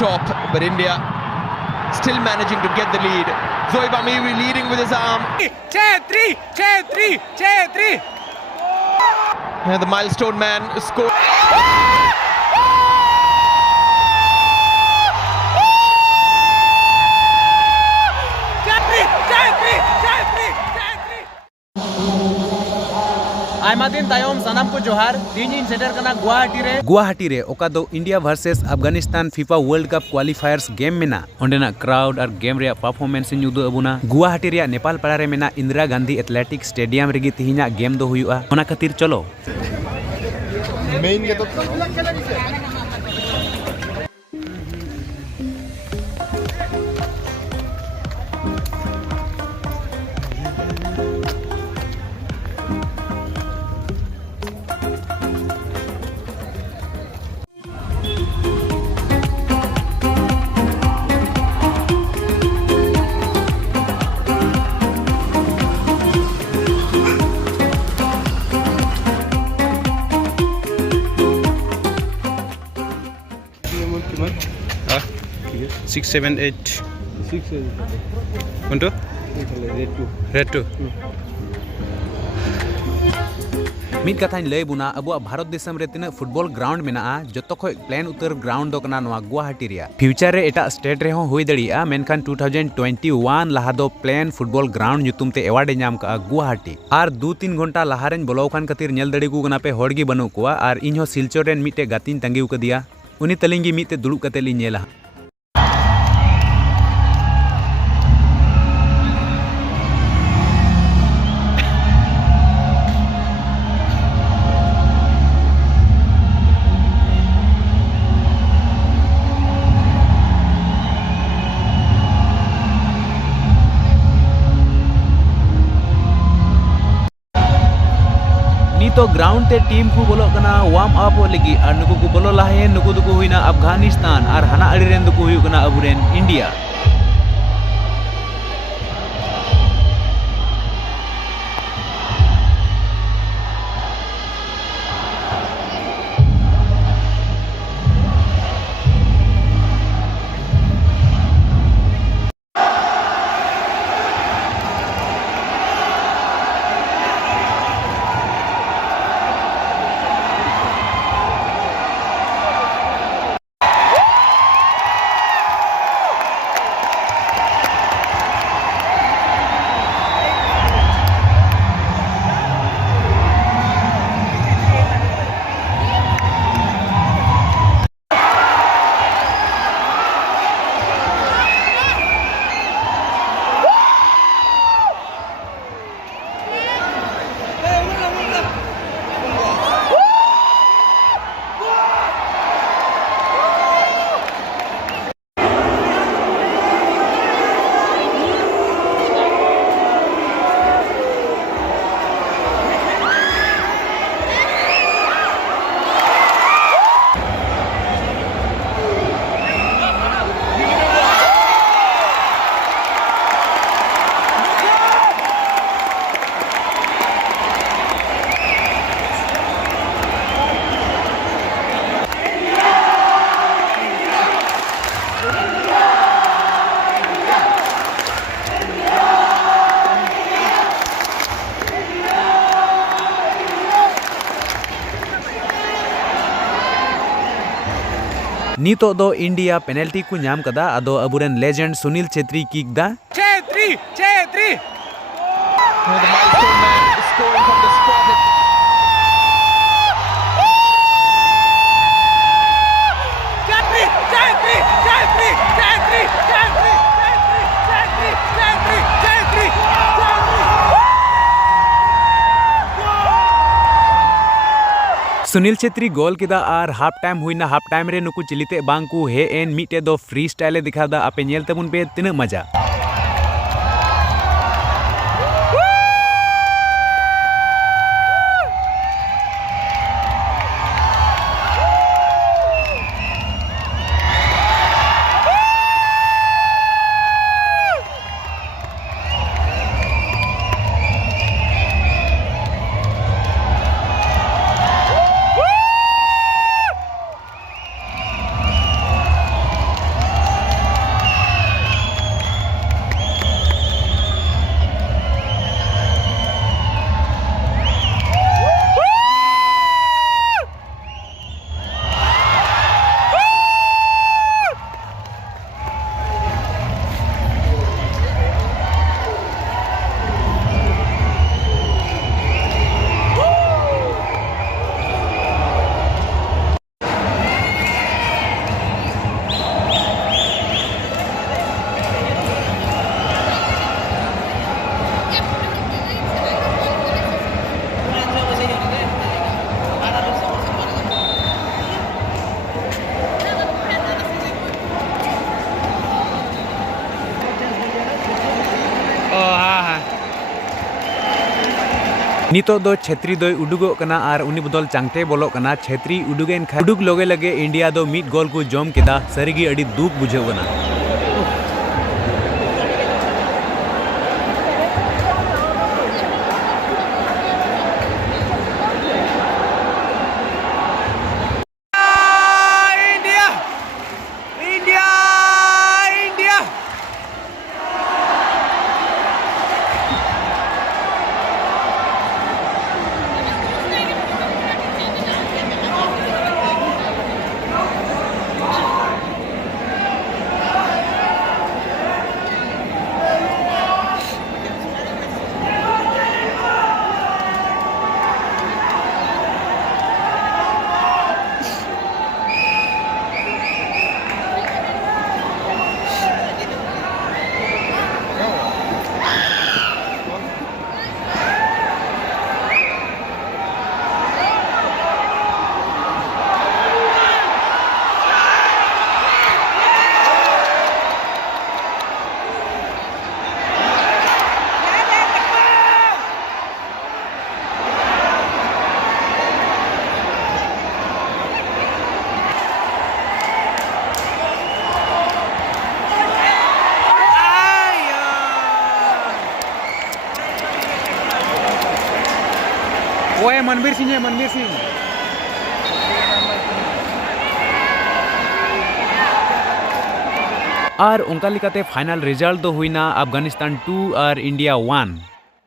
top, but India still managing to get the lead. Zohaib Amirri leading with his arm. 6-3. And the milestone man scored. Aima दिन तायम सनम को जोहार तीन इन shutter कना गुवाहाटी रे ओका दो India versus Afghanistan FIFA world cup qualifiers game मेना ओंडेना क्राउड और गेम रे परफॉर्मेंस इन उदु अबुना गुवाहाटी रे नेपाल पाड़ा रे मेना इंदिरा गांधी एथलेटिक स्टेडियम रेगी तिहिना गेम दो हुयुआ ओना खातिर चलो मेन के तो Ah, 6, 7, 8. 6 Untuk? Red 2. मीट कथाñ लय बुना अब भारत देशम रे तिना फुटबॉल ग्राउंड मेना जतो खय प्लेन उतर ग्राउंड दो कना नवा गुवाहाटी रिया फ्यूचर रे एटा स्टेट रे हो होई दड़िया मेनखान 2021 लहा दो प्लेन फुटबॉल ग्राउंड युतुम ते एवार्ड नाम का गुवाहाटी आर 2-3 घंटा लहा रेन बोलो खान खातिर नेल दड़ी गु गना पे होड़ गी बनु कोआ आर इन हो सिलचर रेन मीटे गातिन तंगी उकदिया उनी तलिंगी मीते दुलुप कते लि नेला तो ग्राउंड ते टीम को बोलो कना वार्म अप लगी और नुकु को बोलो लाहे नुकु दुकु हुइना अफगानिस्तान और हना अड़ी रेन दुकु हुइ कना अबुरेन इंडिया नितो दो इंडिया पेनल्टी को नाम कदा अदो अबुरेन लेजेंड सुनील छेत्री किक दा 6-3 And the milestone man is scoring from the spot. Sunil Chhetri goal किदा आर हाफ टाइम हुईना हाफ टाइम रे नुकु चिलिते बांकु हे एन मीटे दो फ्री स्टाइल दिखादा आपे नेल तबुन पे तिना मजा नितो दो छेत्री दोय उडुगो कना आर उनी बदल चांगते बोलो कना छेत्री उडुगेन खा उडुग लोगे लगे इंडिया दो मिड गोल को जम केदा सरीगी अड़ी दुख बुझेव कना ओए मनवीर सिंह है मनवीर सिंह और उनका लिखाते फाइनल रिजल्ट तो हुई ना अफगानिस्तान 2 और इंडिया 1